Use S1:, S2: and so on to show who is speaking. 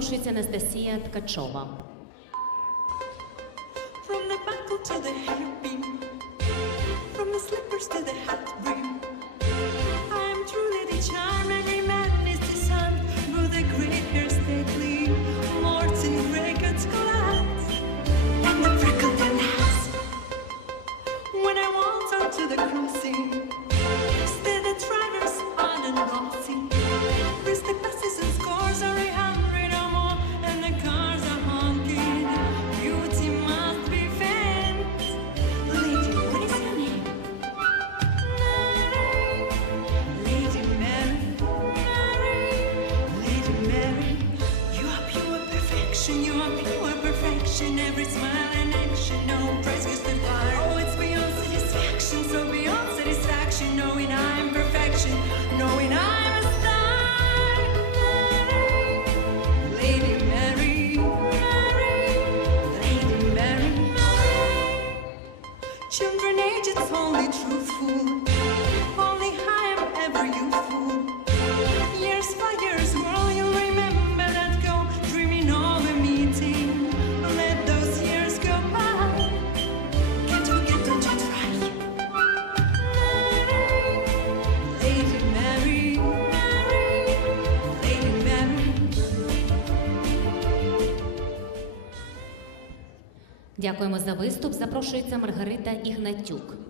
S1: запрошується Анастасія Ткачова.
S2: From the buckle to the hairpin, from the slippers to the hat brim. I am truly the charm every man is disarmed, but the gray hairs they gleam, warts and gray cuts glass, and the freckled lass. When I waltz onto the crossing, perfection. You are pure perfection. Every smile and action. No
S1: Дякуємо за виступ. Запрошується Маргарита Ігнатюк.